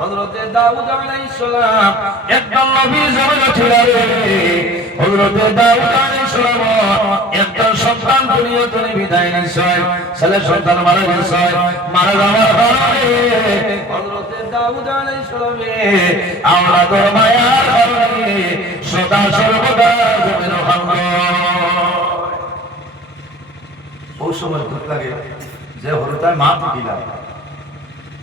হযরতে দাউদ আলাইহিস সালাম একজন নবী জমিন ছিলেন হযরতে দাউদ আলাইহিস একজন সন্তান দুনিয়া বিদায় নিয়েছে। ছেলে সন্তান মারা গেছে। মারা যাওয়ার কারণে হযরতে দাউদ আলাইহিস সালামে আমরা তোর মায়ার কারণে সদা সর্বদা ওই সময় লাগে। যে মা দিলাম।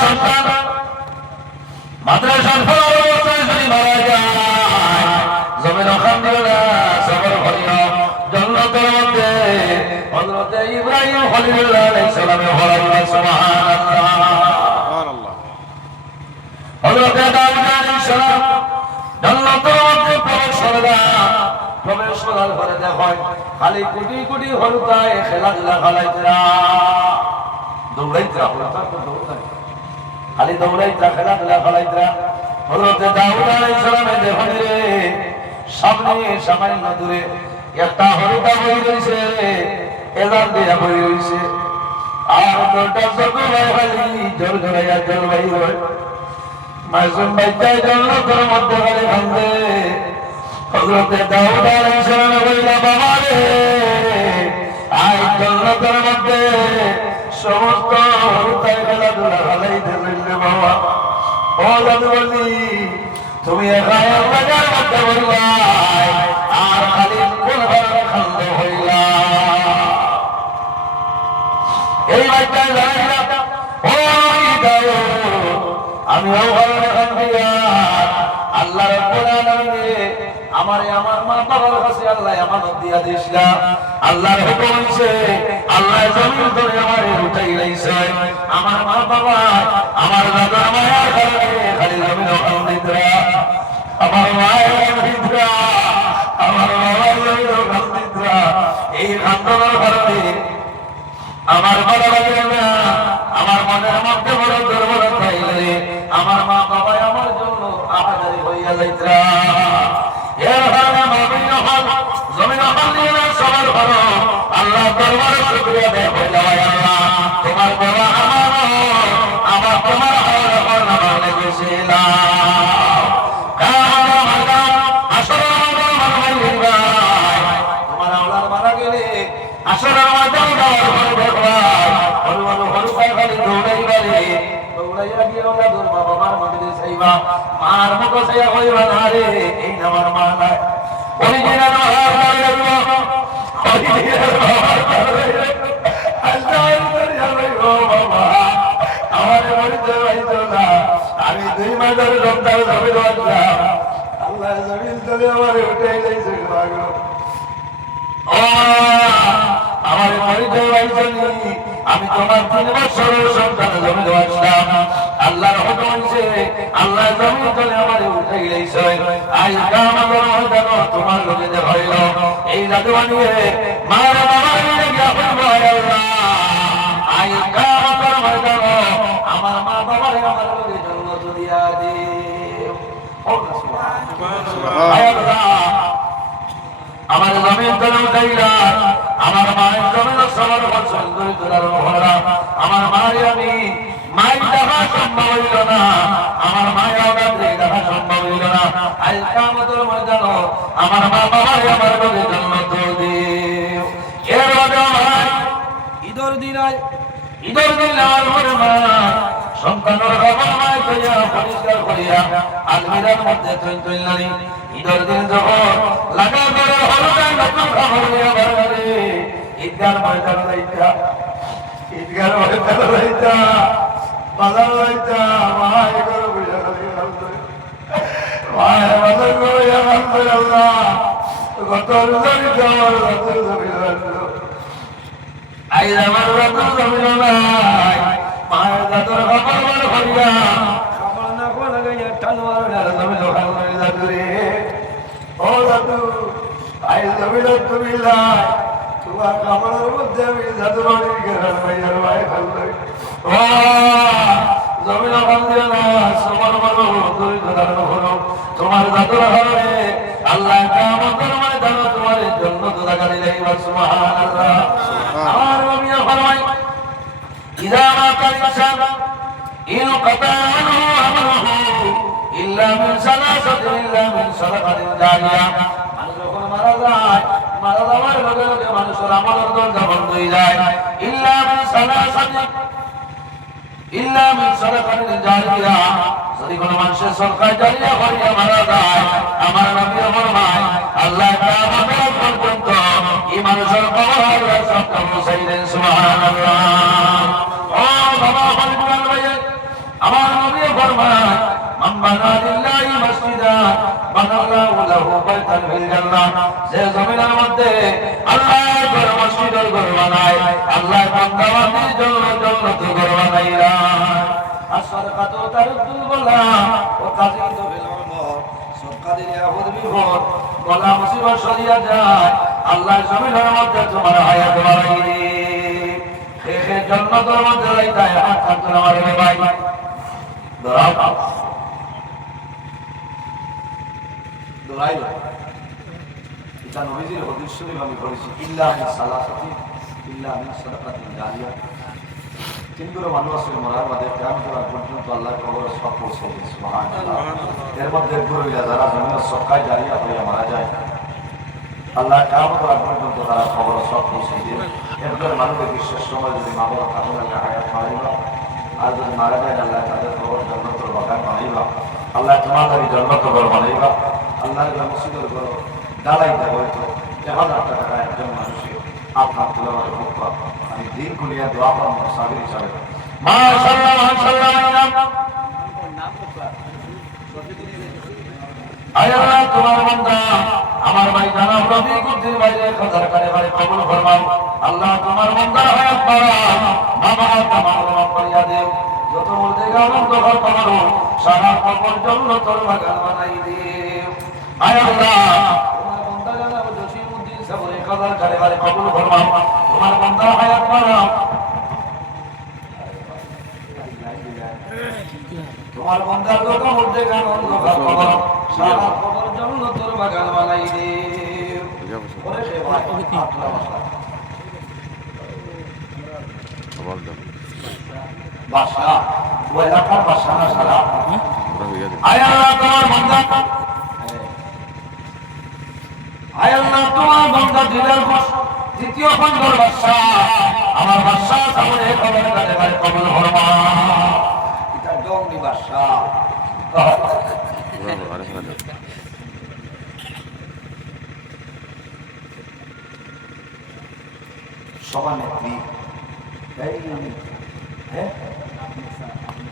সন্তান মাদ্রাসার ফল ওখান দিও না সবর করিও জন্নতের মধ্যে হযরত ইব্রাহিম খলিলুল্লাহ আলাইহিস সালাম খালি কোটি কোটি হলুদায় খেলাধুলা খেলাইতরা দৌড়াইতরা হলুদা তো দৌড়াই খালি দৌড়াইতরা খেলাধুলা খেলাইতরা হযরত দাউদ আলাইহিস সালামে দেখেন সামনে সামান্য দূরে একটা হলুদা বই রয়েছে এলার দিয়া বই রয়েছে আর তোটা চকু ভাই খালি জোর জোড়াইয়া জল ভাই হয় মাসুম বাচ্চায় জন্নতের মধ্যে গেলে কান্দে হজরতে দাউদ আলাইহিস সালাম বললা, বাবা রে আই জন্নতের মধ্যে। সমস্ত তুমি আর খালি আমি আল্লাহ রাব্বুল আলামিন আমারে আমার মা বাবার কাছে আল্লাহ আমানত দিয়া দিস আল্লাহর হুকুম হইছে আল্লাহ জমিন ধরে আমারে উঠাই রাইছে আমার মা বাবা, আমার দাদা মায়ের খালি জমিন ওখান দিতরা আমার মায়ের দিতরা আমার বাবার জমিন ওখান দিতরা এই খান্দনের কারণে আমার ভালো লাগে না, আমার মনের মধ্যে বড় দুর্বলতা হইলে আমার মা বাবা আমার জন্য আহাজারি হইয়া যাইতরা। আল্লাহ দরবার শুকরিয়া দেয় তোমার বাবা আমার মারা মুখ চাইয়া কইবা না রে এই আমার মা নাই অরিজিনাল আল্লাহ বাবা আমার বাড়িতে হইতো না আমি দুই মাসের সন্তান জমি বাঁচলাম আল্লাহ জমিন তলে আমার উঠে আমি তোমার তিন বছর সন্তান জমি বাঁচলাম আল্লাহর হুকুম আল্লাহ জমি তলে আমার উঠে গেছে আই কাম তোমার লোকে হইল। এই জাদু বানিয়ে মার আমার জমিন তলাম খাইলা আমার মায়ের জমিন সবার করে তোলার ভরা আমার মায়ের আমি আমার মায়ের সম্ভব হইল না। আমার মা বাদে আমার দিন আয়। দিন আমার মা। সন্তানের খবর মায় কইয়া পরিষ্কার করিয়া, আলমিরার মধ্যে তুই তুলনারি ঈদের দিন যখন লাগা করে নতুন খবর নিয়ে বাড়ি ঈদগার ময়দান লাইতা ঈদগার ময়দান লাইতা বাজার লাইতা মায় করে বুঝা মায় বাজার করে আলহামদুলিল্লাহ গত রোজারি আমার রাতের জমি আই আমার রাতের জমি নাই বড় তোমার কামড়ের মধ্যে আমি দাদু বাড়ির গেলাম ভাইয়ার ভাই ভালো ও জমি না সবার বলো তুমি দাদু হলো তোমার দাদুর ঘরে আল্লাহ কামতের ময়দান তোমার জন্য গাড়ি লাইবা সুবহানাল্লাহ। আমার ফরমায় إذا مات الإنسان انقطع عنه عمله إلا من ثلاثة إلا من صدقة جارية মানুষ যখন মারা যায় মারা যাওয়ার লগে লগে মানুষের আমলের দরজা বন্ধ হয়ে যায় ইল্লা মিন সালাসাতি ইল্লা মিন সাদাকাতিন জারিয়া যদি কোনো মানুষের সরকার জারিয়া করিয়া মারা যায় আমার নবী ফরমায় আল্লাহ কিয়ামতের পর্যন্ত এই মানুষের কবর আল্লাহ সব মুসাইলেন সুবহানাল্লাহ বানা লিল্লাহি মসজিদা বানাল্লাহু লাহু বাইতান ফিল জান্নাহ। যে জমিনের মধ্যে আল্লাহর ঘর, মসজিদের ঘর বানায় আল্লাহ বান্দাবান্দির জন্য জান্নাত ঘর বানাইরা আল্লাহর জমিনের মধ্যে তোমার হায়াত বাড়াই দে হে মধ্যে রাইতা ভাই। দরাও দৌড়াইল এটা নবীজির হদিস আমি পড়েছি, ইল্লা মিন সালাসাতি, ইল্লা মিন সাদাকাতিন জারিয়া তিনগুলো মানুষ আছে মরার বাদে কিয়ামত আগ পর্যন্ত আল্লাহ কবর সব পৌঁছে সুবহানাল্লাহ। এর মধ্যে গুরু যারা জমিনের সকায় জারিয়া হয়ে মারা যায় আল্লাহ কিয়ামত আগ পর্যন্ত তারা খবর সব পৌঁছে দিয়ে এরপর মানুষের বিশেষ সময় যদি মা বাবা কাছে হায়াত মারিবা আর যদি মারা যায়, আল্লাহ তাদের খবর জন্নতর বাগান বানাইবা আল্লাহ তোমাদের জন্নত বানাইবা আল্লাহ মসজিদের ঘর দাঁড়াইতে হয়তো। এক হাজার টাকা একজন মানুষের আপনার তুলনার মুখ আমি দিন গুলিয়া দোয়া পাবো মাশাআল্লাহ আয় আল্লাহ, তোমার আমার তোমার বান্দা হায়াত তোমার যত বলতে গেলাম তো ঘর সারা কবর জন্য তোর বাগান বানাই দেও আয় আল্লাহ তোমার করে করে কবুল তোমার বন্ধার লোক মধ্যে গান অন্ধকার খবর সারা খবর জন্য তোর বাগান বানাই দে। বাসা। বাসা ও এলাকার বাসা না সারা। আয় তোমার বন্ধা আয় আল্লাহ তোমার বন্ধা দিলের দ্বিতীয় খণ্ডর বাসা আমার বাসা তাহলে খবর কাটে ভাই কবল হরমা এটা ডংরি বাসা সভানেত্রী এই হ্যাঁ?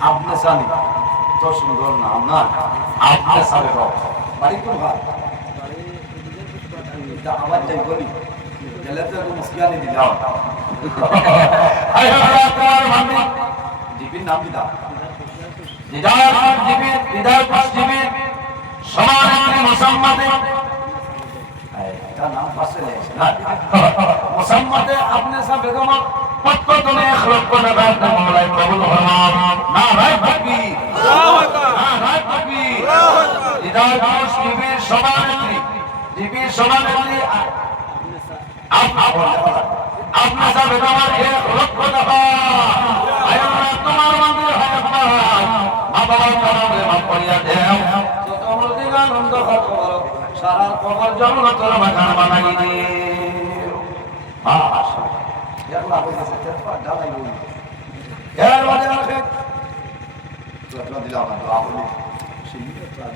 আপনি সানি তো আপনি বাড়ি কোন ভাই আবার যাই বলি গেলে তো একদম মুসকিয়ানি দিলাম। জিপির নাম দিদা দিদার জীবিত দিদার পাশ জীবিত সমানেত্রী মোসাম্মদে। তার নাম পাশে লেগেছে না মোসাম্মদে আপনি সব বেগম পত্র তুমি কবুল না থাকবি না থাকবি সমানেত্রী জীবিত সমানেত্রী আপনার সব বেগম এক লক্ষ টাকা তোমার মন্দির হয় মা বাবার কারণে মাফ করিয়া দেও। আনন্দ খবর সারা খবর জন্ম তোর মাখান বানাই দিও মাশা এখন আপনার কাছে তেরপা ডালাই বলি এর রাখে দিলাম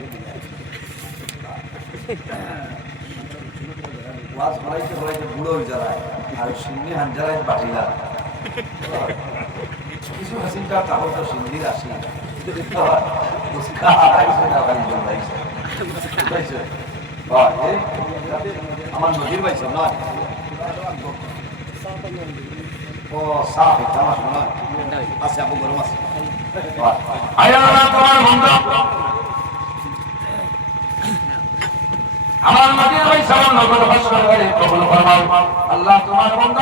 দিলেন ওয়াজ হরাইতে হরাইতে বুড়ো হয়ে যায় আর সিন্নি হাঞ্জারাই বাটিলা কিছু হাসিনটা তাহলে তো সিন্ধির আসি হয় আমার নদীর পাইছে না ও সাফ আমার আছে আপু গরম আছে হয় আমার নদীর ভাই সালাম নগর ভাস্কর কবুল ফরমাও। আল্লাহ তোমার বন্ধু